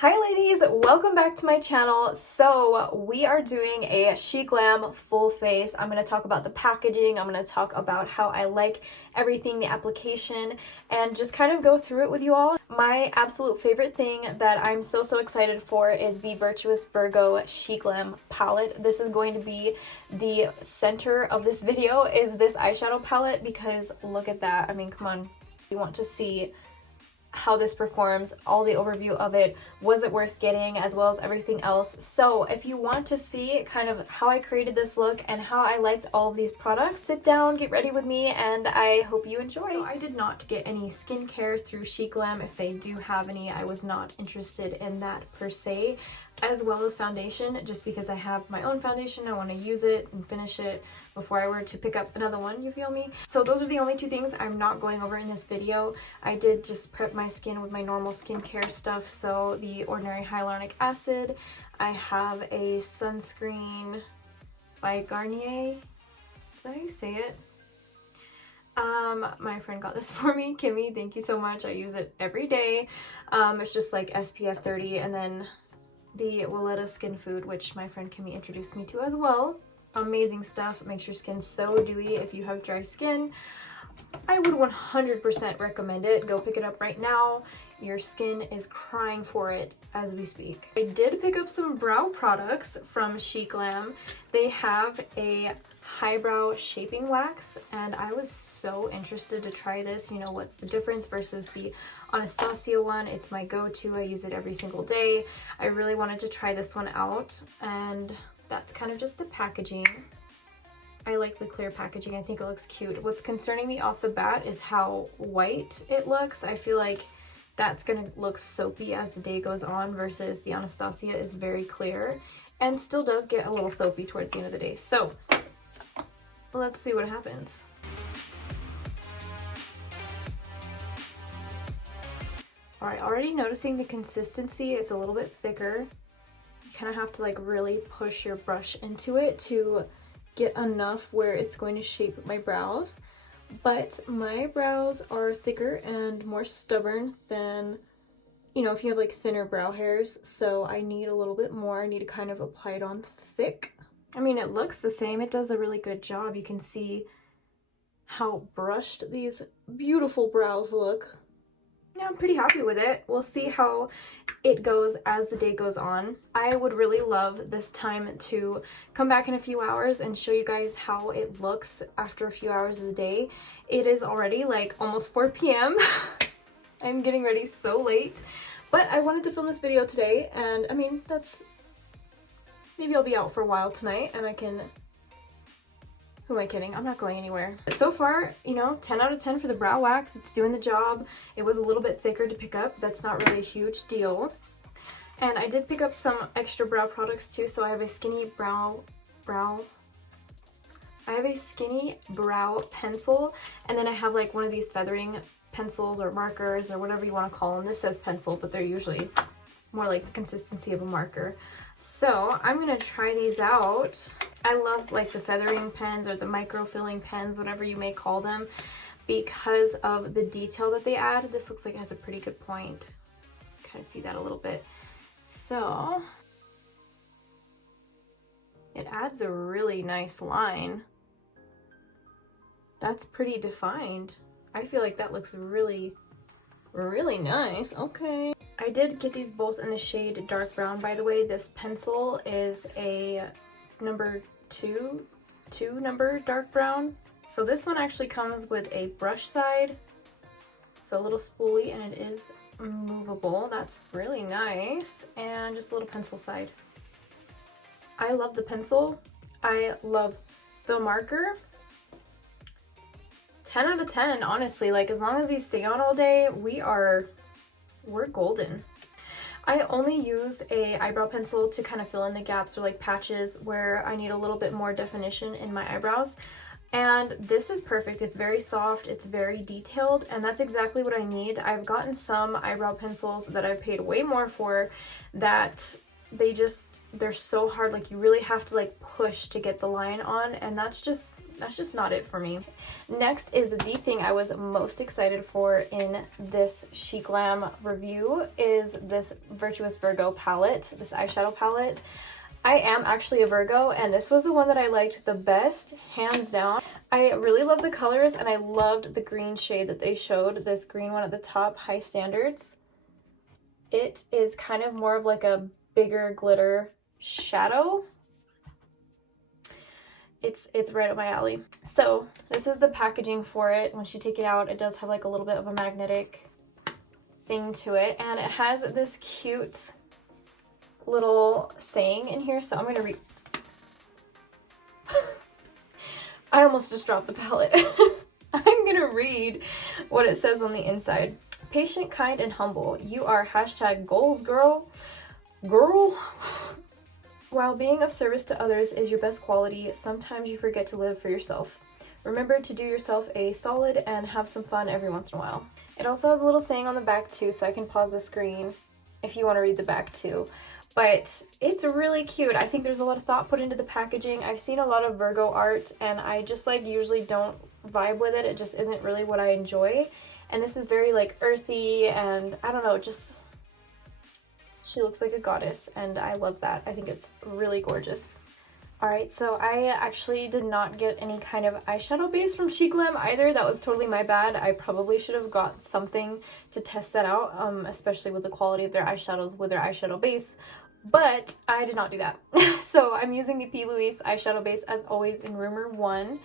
Hi ladies, welcome back to my channel. So we are doing a SHEGLAM full face. I'm going to talk about the packaging, I'm going to talk about how I like everything, the application, and just kind of go through it with you all. My absolute favorite thing that I'm so excited for is the Virtuous Virgo SHEGLAM palette. This is going to be the center of this video, is this eyeshadow palette, because look at that. I mean, come on. You want to see how this performs, all the overview of it, was it worth getting, as well as everything else. So if you want to see kind of how I created this look and how I liked all of these products, sit down, get ready with me, and I hope you enjoy. So I did not get any skincare through SHEGLAM. If they do have any, I was not interested in that per se, as well as foundation, just because I have my own foundation. I want to use it and finish it before I were to pick up another one, you feel me? So those are the only two things I'm not going over in this video. I did just prep my skin with my normal skincare stuff, so the ordinary hyaluronic acid. I have a sunscreen by Garnier. Is that how you say it? My friend got this for me, Kimmy, thank you so much. I use it every day. It's just like SPF 30, and then the Willetta Skin Food, which my friend Kimmy introduced me to as well. Amazing stuff. Makes your skin so dewy if you have dry skin. I would 100% recommend it. Go pick it up right now. Your skin is crying for it as we speak. I did pick up some brow products from SHEGLAM. They have a highbrow shaping wax, and I was so interested to try this. You know, what's the difference versus the Anastasia one? It's my go-to. I use it every single day. I really wanted to try this one out, and that's kind of just the packaging. I like the clear packaging. I think it looks cute. What's concerning me off the bat is how white it looks. I feel like that's gonna look soapy as the day goes on, versus the Anastasia is very clear and still does get a little soapy towards the end of the day. So let's see what happens. All right, already noticing the consistency. It's a little bit thicker. You kind of have to like really push your brush into it to get enough where it's going to shape my brows. But my brows are thicker and more stubborn than, you know, if you have like thinner brow hairs. So I need a little bit more. I need to kind of apply it on thick. I mean, it looks the same. It does a really good job. You can see how brushed these beautiful brows look. Yeah, I'm pretty happy with it. We'll see how it goes as the day goes on. I would really love this time to come back in a few hours and show you guys how it looks after a few hours of the day. It is already like almost 4 p.m. I'm getting ready so late, but I wanted to film this video today, and I mean, maybe I'll be out for a while tonight and I can... Who am I kidding? I'm not going anywhere. So far, you know, 10 out of 10 for the brow wax. It's doing the job. It was a little bit thicker to pick up. That's not really a huge deal. And I did pick up some extra brow products too. So I have a skinny brow pencil, and then I have like one of these feathering pencils or markers or whatever you want to call them. This says pencil, but they're usually more like the consistency of a marker. So I'm gonna try these out. I love like the feathering pens or the micro filling pens, whatever you may call them, because of the detail that they add. This looks like it has a pretty good point. Kind of see that a little bit. So it adds a really nice line. That's pretty defined. I feel like that looks really nice. Okay. I did get these both in the shade dark brown, by the way. This pencil is a number 2 number dark brown. So this one actually comes with a brush side, so a little spoolie, and it is movable. That's really nice. And just a little pencil side. I love the pencil. I love the marker. 10 out of 10, honestly. Like, as long as these stay on all day, we're golden. I only use a eyebrow pencil to kind of fill in the gaps or like patches where I need a little bit more definition in my eyebrows. And this is perfect. It's very soft, it's very detailed, and that's exactly what I need. I've gotten some eyebrow pencils that I've paid way more for that they're so hard. Like, you really have to like push to get the line on, and that's just that's just not it for me. Next is the thing I was most excited for in this SHEGLAM review is this Virtuous Virgo palette, this eyeshadow palette. I am actually a Virgo, and this was the one that I liked the best, hands down. I really love the colors, and I loved the green shade that they showed, this green one at the top, High Standards. It is kind of more of like a bigger glitter shadow. It's right up my alley. So this is the packaging for it. Once you take it out, it does have like a little bit of a magnetic thing to it, and it has this cute little saying in here, so I'm gonna read. I almost just dropped the palette. I'm gonna read what it says on the inside. Patient, kind, and humble. You are #goals, girl. Girl. While being of service to others is your best quality, sometimes you forget to live for yourself. Remember to do yourself a solid and have some fun every once in a while. It also has a little saying on the back too, so I can pause the screen if you want to read the back too. But it's really cute. I think there's a lot of thought put into the packaging. I've seen a lot of Virgo art, and I just like usually don't vibe with it. It just isn't really what I enjoy. And this is very like earthy, and I don't know, just she looks like a goddess, and I love that. I think it's really gorgeous. Alright, so I actually did not get any kind of eyeshadow base from SHEGLAM either. That was totally my bad. I probably should have got something to test that out, especially with the quality of their eyeshadows with their eyeshadow base. But I did not do that. So I'm using the P. Louise eyeshadow base as always in Rumor 1.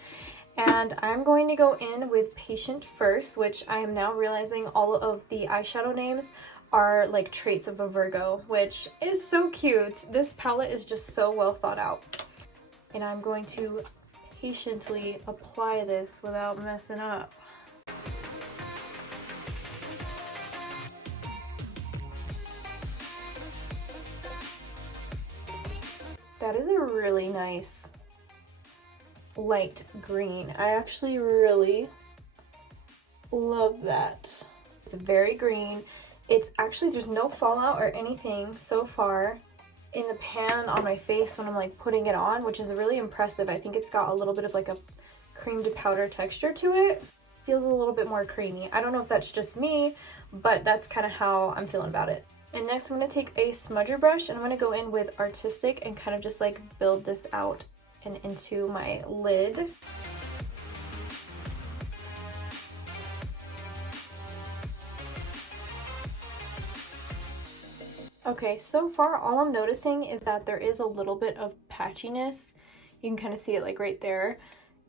And I'm going to go in with Patient first, which I am now realizing all of the eyeshadow names are like traits of a Virgo, which is so cute. This palette is just so well thought out. And I'm going to patiently apply this without messing up. That is a really nice light green. I actually really love that. It's very green. It's actually, there's no fallout or anything so far in the pan on my face when I'm like putting it on, which is really impressive. I think it's got a little bit of like a cream to powder texture to it. Feels a little bit more creamy. I don't know if that's just me, but that's kind of how I'm feeling about it. And next I'm going to take a smudger brush, and I'm going to go in with Artistic and kind of just like build this out and into my lid. Okay, so far all I'm noticing is that there is a little bit of patchiness. You can kind of see it like right there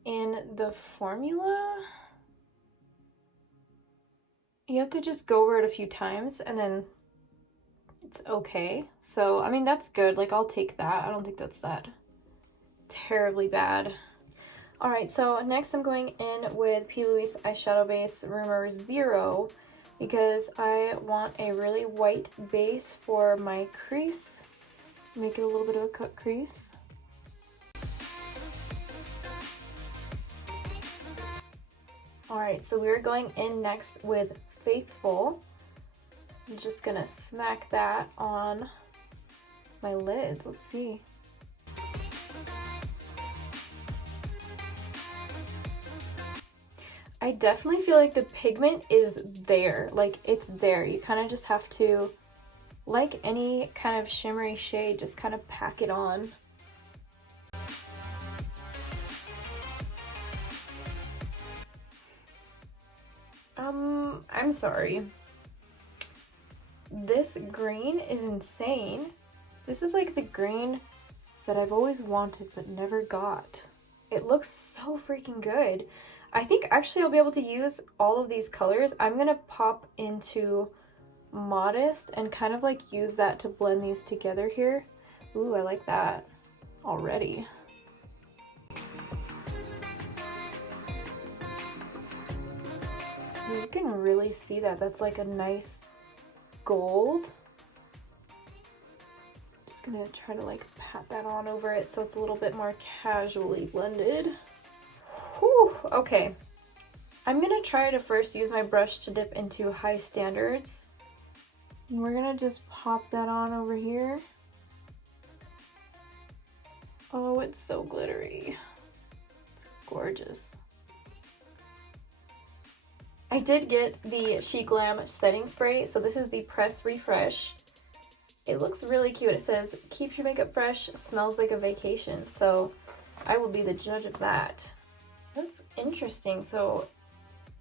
in the formula. You have to just go over it a few times and then it's okay. So, I mean, that's good. Like, I'll take that. I don't think that's that terribly bad. Alright, so next I'm going in with P. Louise eyeshadow base Rumor 0 because I want a really white base for my crease. Make it a little bit of a cut crease. Alright, so we're going in next with Faithful. I'm just gonna smack that on my lids. Let's see. I definitely feel like the pigment is there. Like, it's there. You kind of just have to, like any kind of shimmery shade, just kind of pack it on. I'm sorry. This green is insane. This is like the green that I've always wanted but never got. It looks so freaking good. I think actually I'll be able to use all of these colors. I'm gonna pop into Modest and kind of like use that to blend these together here. Ooh, I like that already. You can really see that. That's like a nice gold. Just gonna try to like pat that on over it so it's a little bit more casually blended. Whew, okay. I'm gonna try to first use my brush to dip into High Standards. And we're gonna just pop that on over here. Oh, it's so glittery. It's Gorgeous. I did get the SHEGLAM setting spray, so this is the Press Refresh. It looks really cute. It says, keeps your makeup fresh, smells like a vacation. So I will be the judge of that. That's interesting. So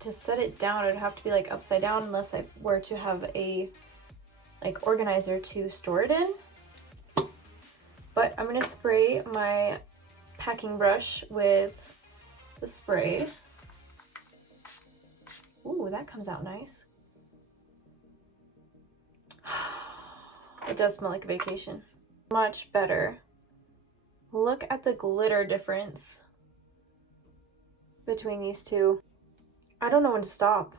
to set it down, it would have to be like upside down unless I were to have a like organizer to store it in. But I'm gonna spray my packing brush with the spray. Ooh, that comes out nice. It does smell like a vacation. Much better. Look at the glitter difference between these two. I don't know when to stop.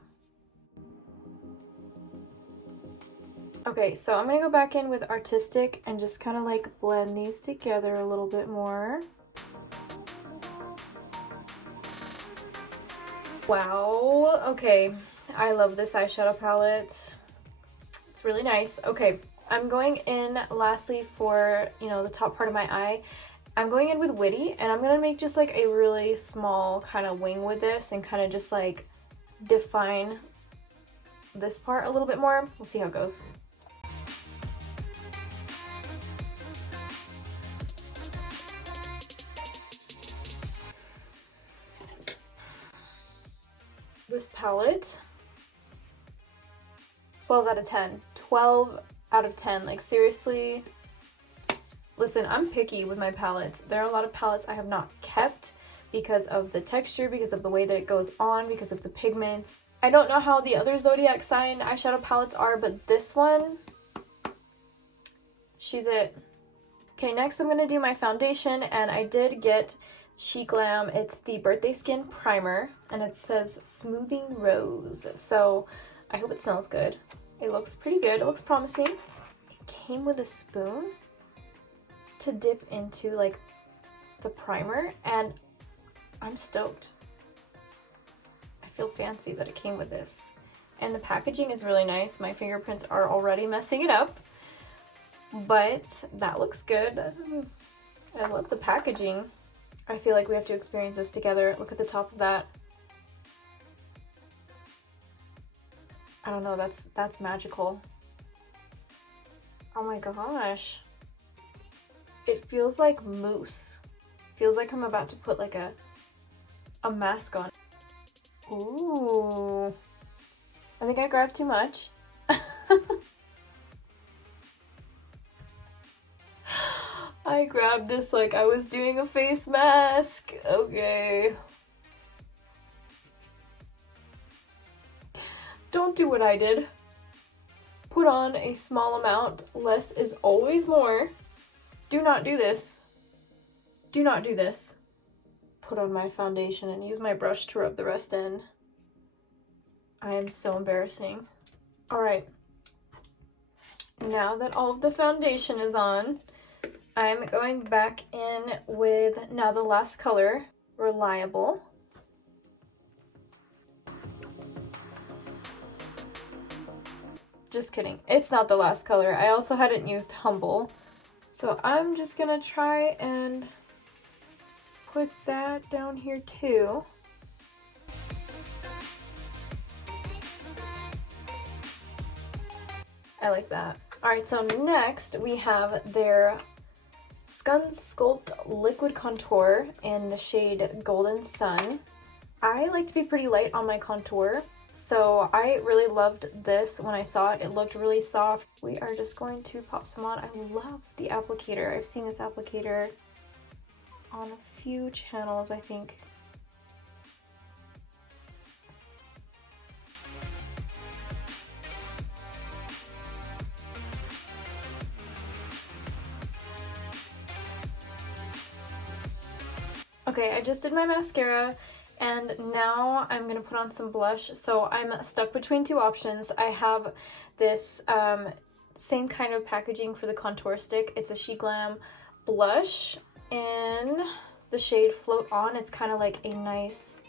Okay, so I'm gonna go back in with Artistic and just kind of like blend these together a little bit more. Wow, okay. I love this eyeshadow palette. It's really nice. Okay, I'm going in lastly for, you know, the top part of my eye. I'm going in with Witty, and I'm gonna make just like a really small kind of wing with this and kind of just like define this part a little bit more. We'll see how it goes. This palette, 12 out of 10. 12 out of 10. Like, seriously. Listen, I'm picky with my palettes. There are a lot of palettes I have not kept because of the texture, because of the way that it goes on, because of the pigments. I don't know how the other Zodiac sign eyeshadow palettes are, but this one, she's it. Okay, next I'm going to do my foundation, and I did get SHEGLAM. It's the Birthday Skin Primer, and it says Smoothing Rose. So I hope it smells good. It looks pretty good. It looks promising. It came with a spoon to dip into like the primer, and I'm stoked. I feel fancy that it came with this. And the packaging is really nice. My fingerprints are already messing it up, but that looks good. I love the packaging. I feel like we have to experience this together. Look at the top of that. I don't know, that's magical. Oh my gosh. It feels like mousse. Feels like I'm about to put like a mask on. Ooh. I think I grabbed too much. I grabbed this like I was doing a face mask. Okay. Don't do what I did. Put on a small amount. Less is always more. Do not do this. Do not do this. Put on my foundation and use my brush to rub the rest in. I am so embarrassing. Alright. Now that all of the foundation is on, I'm going back in with now the last color, Reliable. Just kidding. It's not the last color. I also hadn't used Humble. So I'm just gonna try and put that down here too. I like that. Alright, so next we have their Sun Sculpt Liquid Contour in the shade Golden Sun. I like to be pretty light on my contour, so I really loved this when I saw it. It looked really soft. We are just going to pop some on. I love the applicator. I've seen this applicator on a few channels, I think. Okay, I just did my mascara, and now I'm going to put on some blush. So I'm stuck between two options. I have this same kind of packaging for the contour stick. It's a SHEGLAM blush in the shade Float On. It's kind of like a nice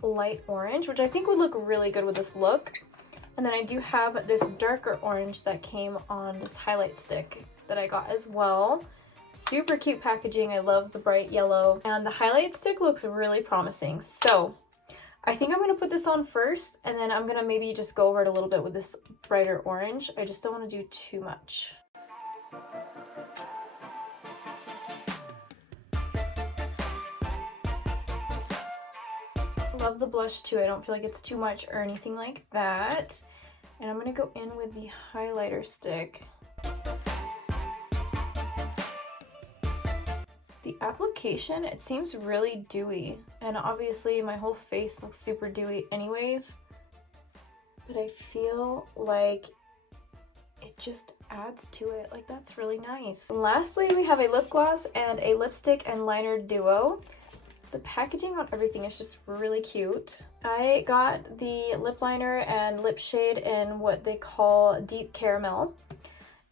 light orange, which I think would look really good with this look. And then I do have this darker orange that came on this highlight stick that I got as well. Super cute packaging. I love the bright yellow. And the highlight stick looks really promising. So I think I'm going to put this on first, and then I'm going to maybe just go over it a little bit with this brighter orange. I just don't want to do too much. Love the blush too. I don't feel like it's too much or anything like that. And I'm going to go in with the highlighter stick. The application, it seems really dewy, and obviously my whole face looks super dewy anyways, but I feel like it just adds to it. Like, that's really nice. Lastly, we have a lip gloss and a lipstick and liner duo. The packaging on everything is just really cute. I got the lip liner and lip shade in what they call deep caramel,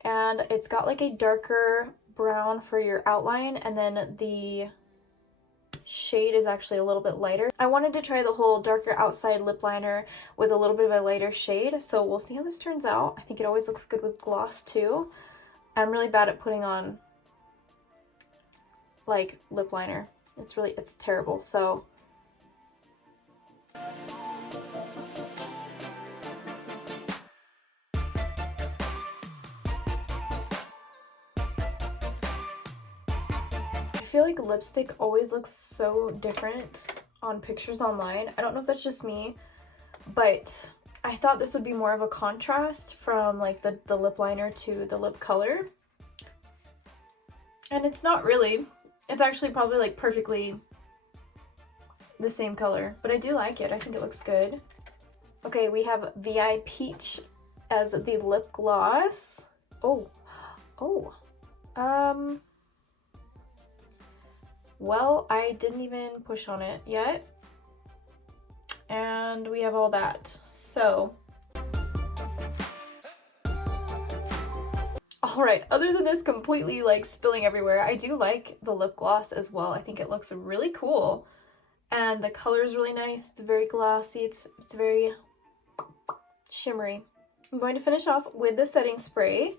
and it's got like a darker brown for your outline, and then the shade is actually a little bit lighter. I wanted to try the whole darker outside lip liner with a little bit of a lighter shade, so we'll see how this turns out. I think it always looks good with gloss too. I'm really bad at putting on like lip liner. It's terrible. So I feel like lipstick always looks so different on pictures online. I don't know if that's just me, but I thought this would be more of a contrast from like the lip liner to the lip color. And it's not really. It's actually probably like perfectly the same color, but I do like it. I think it looks good. Okay, we have VI Peach as the lip gloss. Well, I didn't even push on it yet. And we have all that. So, alright, other than this completely like spilling everywhere, I do like the lip gloss as well. I think it looks really cool. And the color is really nice. It's very glossy. It's very shimmery. I'm going to finish off with the setting spray.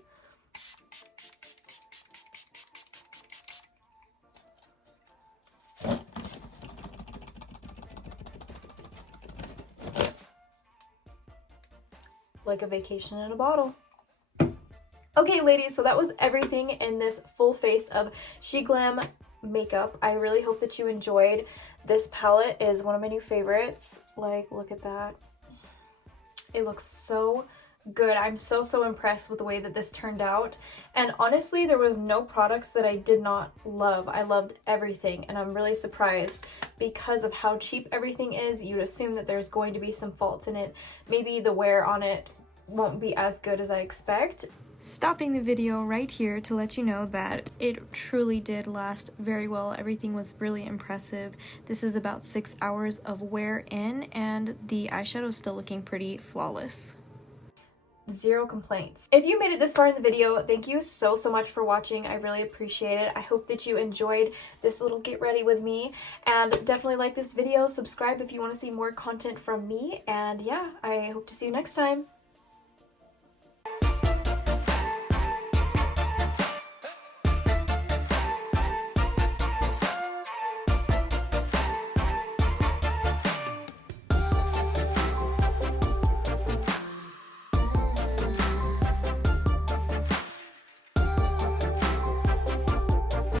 Like a vacation in a bottle. Okay, ladies, so that was everything in this full face of SHEGLAM makeup. I really hope that you enjoyed. This palette is one of my new favorites. Like, look at that. It looks so good. I'm so impressed with the way that this turned out. And honestly, there was no products that I did not love. I loved everything, and I'm really surprised because of how cheap everything is. You'd assume that there's going to be some faults in it. Maybe the wear on it won't be as good as I expect. Stopping the video right here to let you know that it truly did last very well. Everything was really impressive. This is about 6 hours of wear in, and the eyeshadow is still looking pretty flawless. Zero complaints. If you made it this far in the video, thank you so much for watching. I really appreciate it. I hope that you enjoyed this little get ready with me, and definitely like this video, subscribe if you want to see more content from me, and yeah, I hope to see you next time.